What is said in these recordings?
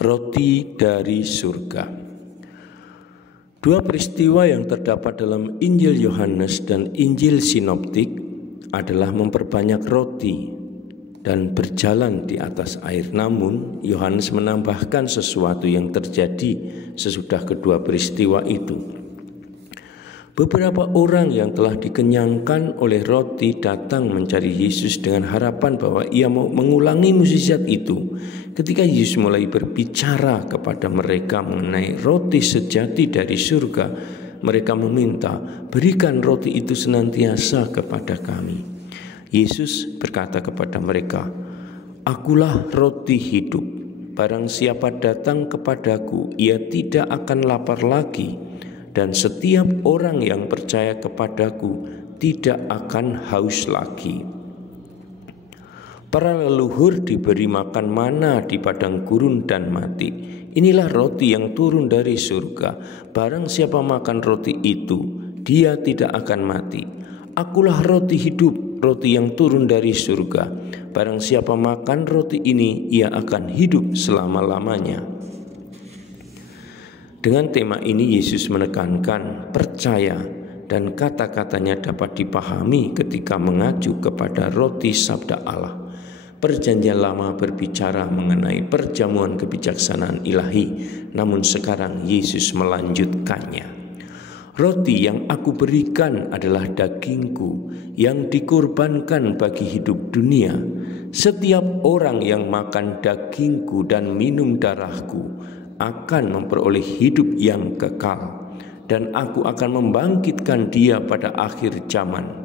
Roti dari surga. Dua peristiwa yang terdapat dalam Injil Yohanes dan Injil Sinoptik adalah memperbanyak roti dan berjalan di atas air. Namun Yohanes menambahkan sesuatu yang terjadi sesudah kedua peristiwa itu. Beberapa orang yang telah dikenyangkan oleh roti datang mencari Yesus dengan harapan bahwa ia mau mengulangi mukjizat itu. Ketika Yesus mulai berbicara kepada mereka mengenai roti sejati dari surga, mereka meminta, "Berikan roti itu senantiasa kepada kami." Yesus berkata kepada mereka, "Akulah roti hidup. Barang siapa datang kepadaku, ia tidak akan lapar lagi. Dan setiap orang yang percaya kepadaku tidak akan haus lagi." Para leluhur diberi makan mana di padang gurun dan mati. Inilah roti yang turun dari surga. Barang siapa makan roti itu, dia tidak akan mati. Akulah roti hidup, roti yang turun dari surga. Barang siapa makan roti ini, ia akan hidup selama-lamanya. Dengan tema ini Yesus menekankan percaya, dan kata-katanya dapat dipahami ketika mengacu kepada roti sabda Allah. Perjanjian lama berbicara mengenai perjamuan kebijaksanaan ilahi, namun sekarang Yesus melanjutkannya. Roti yang aku berikan adalah dagingku yang dikorbankan bagi hidup dunia. Setiap orang yang makan dagingku dan minum darahku akan memperoleh hidup yang kekal, dan aku akan membangkitkan dia pada akhir zaman.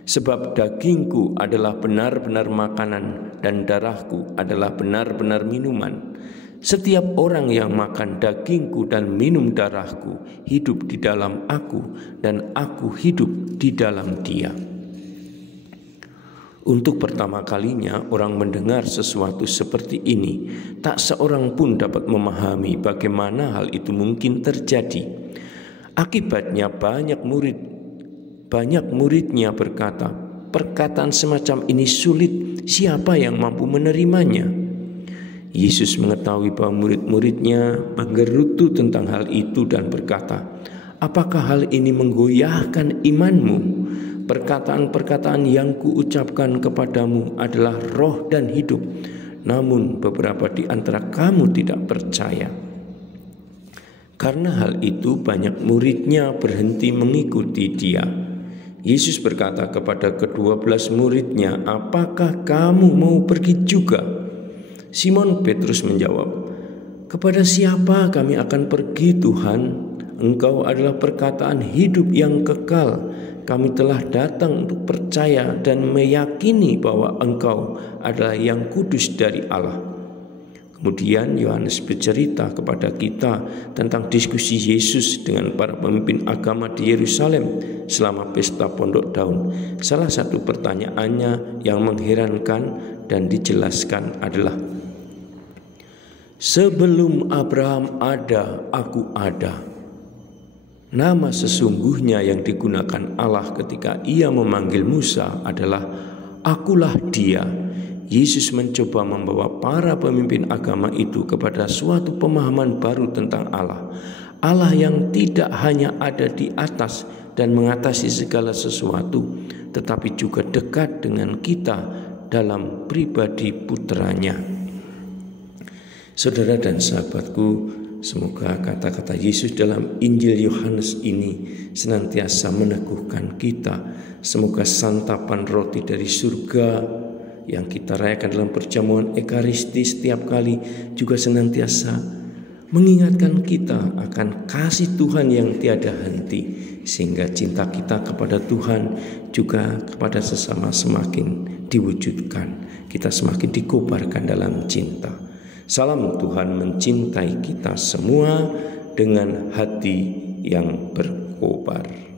Sebab dagingku adalah benar-benar makanan dan darahku adalah benar-benar minuman. Setiap orang yang makan dagingku dan minum darahku hidup di dalam aku, dan aku hidup di dalam dia. Untuk pertama kalinya orang mendengar sesuatu seperti ini. Tak seorang pun dapat memahami bagaimana hal itu mungkin terjadi. Akibatnya banyak muridnya berkata, "Perkataan semacam ini sulit, siapa yang mampu menerimanya?" Yesus mengetahui bahwa murid-muridnya menggerutu tentang hal itu dan berkata, "Apakah hal ini menggoyahkan imanmu? Perkataan-perkataan yang kuucapkan kepadamu adalah roh dan hidup, namun beberapa di antara kamu tidak percaya." Karena hal itu banyak muridnya berhenti mengikuti dia. Yesus berkata kepada ke-12 muridnya, "Apakah kamu mau pergi juga?" Simon Petrus menjawab, "Kepada siapa kami akan pergi, Tuhan? Engkau adalah perkataan hidup yang kekal. Kami telah datang untuk percaya dan meyakini bahwa Engkau adalah yang kudus dari Allah." Kemudian Yohanes bercerita kepada kita tentang diskusi Yesus dengan para pemimpin agama di Yerusalem selama pesta Pondok Daun. Salah satu pertanyaannya yang mengherankan dan dijelaskan adalah, "Sebelum Abraham ada, aku ada." Nama sesungguhnya yang digunakan Allah ketika ia memanggil Musa adalah "Akulah Dia." Yesus mencoba membawa para pemimpin agama itu kepada suatu pemahaman baru tentang Allah. Allah yang tidak hanya ada di atas dan mengatasi segala sesuatu, tetapi juga dekat dengan kita dalam pribadi putranya. Saudara dan sahabatku, semoga kata-kata Yesus dalam Injil Yohanes ini senantiasa meneguhkan kita. Semoga santapan roti dari surga yang kita rayakan dalam perjamuan Ekaristi setiap kali juga senantiasa mengingatkan kita akan kasih Tuhan yang tiada henti, sehingga cinta kita kepada Tuhan juga kepada sesama semakin diwujudkan. Kita semakin dikobarkan dalam cinta. Salam Tuhan mencintai kita semua dengan hati yang berkobar.